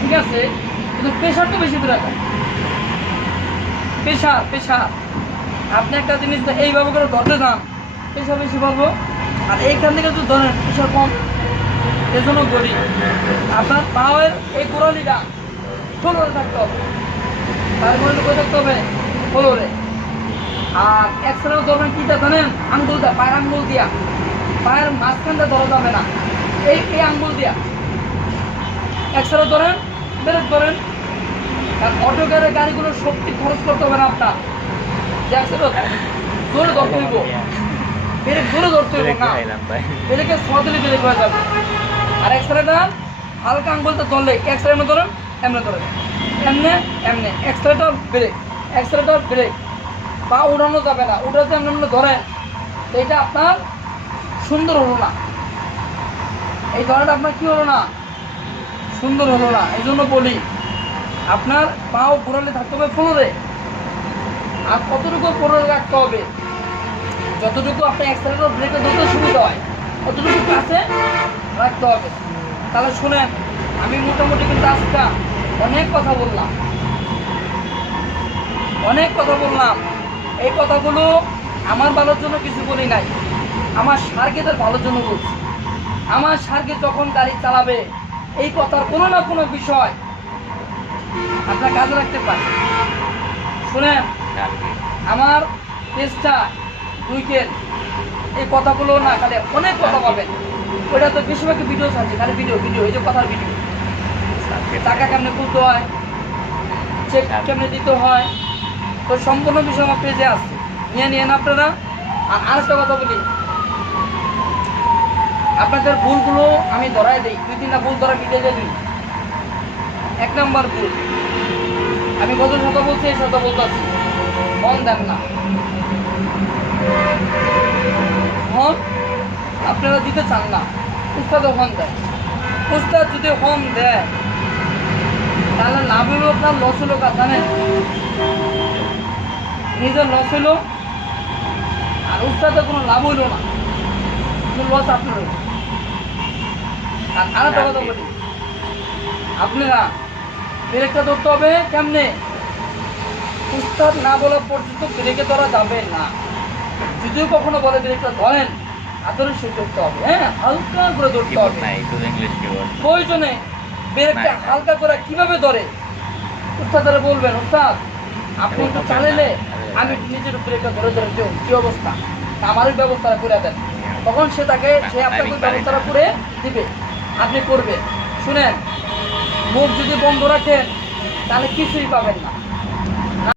ঠিক আছে, কিন্তু প্রেশারটা বেশি দূরে রাখেন। প্রেশার আপনি একটা জিনিস এইভাবে করে ধরতে যান, প্রেশার বেশি পাবো। আর এইখান থেকে যদি ধরেন প্রেশার কম, এজন্য বলি আপনার পাওয়ের এই গোড়ালিটা ফ্লোরে থাকতে হবে। তার গোড়ালি করে থাকতে হবে ফ্লোরে। আর এক্সরে ধরবেন কীটা জানেন? আঙ্গুলটা, পায়ের আঙ্গুল দিয়া, পায়ের মাঝখানটা ধরা যাবে না, এই আঙ্গুল দিয়া এক্সরে ধরেন, ব্রেক ধরেন। কারণ অটো গাড়িগুলোর শক্তি খরচ করতে হবে না আপনার, যে এক্সরে জোরে ধরতে হইব, ব্রেক জোরে ধরতে হইব না, ব্রেকে সহজে ব্রেক হয়ে যাবে। আর এক্সরেটা হালকা আঙ্গুলটা ধরলে, এক্সরে এমনি ধরেন, এমনি ধরেন, এমনি এক্সরেটা ব্রেক, পা উড়ানো যাবে না, উঠাতে এমনি ধরেন, তো এটা আপনার সুন্দর হলো না, এই ধরাটা আপনার কি হলো না, সুন্দর হলো না। এই জন্য বলি আপনার পাও ঘোরালে থাকতে হবে ফ্লোরে। আর কতটুকু ফ্লোরে রাখতে হবে, যতটুকু আপনার অ্যাক্সেলারেটর ব্রেকে ধরতে সুবিধা হয় ততটুকু কাছে রাখতে হবে। তাহলে শুনেন, আমি মোটামুটি কিন্তু আজকে অনেক কথা বললাম, এই কথাগুলো আমার ভালোর জন্য কিছু বলি নাই, আমার সার্গেদের ভালোর জন্য বলছি। আমার সার্গে যখন গাড়ি চালাবে, এই কথার কোনো না কোনো বিষয় আপনার কাজে রাখতে পারে। শুনেন, আমার পেজটা উইকেন্ড, এই কথাগুলো না খালি অনেক কথা পাবেন। ওইটা তো বেশিরভাগ ভিডিও আছে, খালি ভিডিও এই যে কথার ভিডিও, টাকা কেমনে তুলতে হয়, চেক কেমনে দিতে হয়, তো সম্পূর্ণ বিষয় আমার পেজে আছে, নিয়ে আপনারা। আর আরেকটা কথা বলি, আপনাদের ভুলগুলো আমি ধরাই দিই, 2-3টা ভুল ধরা ভিডিও দিই। 1 নম্বর ভুল, আমি গত কথা বলছি, এই কথা বলতেছি, হর্ন দেন না। হর্ন আপনারা দিতে চান না, উস্তাদও হর্ন দেয়। উস্তাদ যদি হর্ন দেয় তাহলে লাভ হলো আপনার, লস হলো কাজ জানেন, নিজের লস হইল, আর উস্তাদের কোনো লাভ হইল না, লস আপনার হইল। আর আরেকটা কথা বলি, আপনারা ব্রেকটা ধরতে হবে কেমনে, উস্তাদ না বলা পর্যন্ত ব্রেকে ধরা যাবে না। যদিও কখনো বলে ব্রেকটা ধরেন, আদরে সে ধরতে হবে, হ্যাঁ, হালকা করে ধরতে হবে। প্রয়োজনে ব্রেকটা হালকা করে কিভাবে ধরে উস্তাদারে বলবেন, উস্তাদ আপনি একটু চালাইলে আমি নিজের ব্রেকটা ধরে কেউ কি অবস্থা, আমারই ব্যবস্থাটা করে দেন। তখন সে আপনাকে ব্যবস্থাটা করে দিবে, আপনি করবেন। শুনেন, মুখ যদি বন্ধ রাখেন তাহলে কিছুই পাবেন না।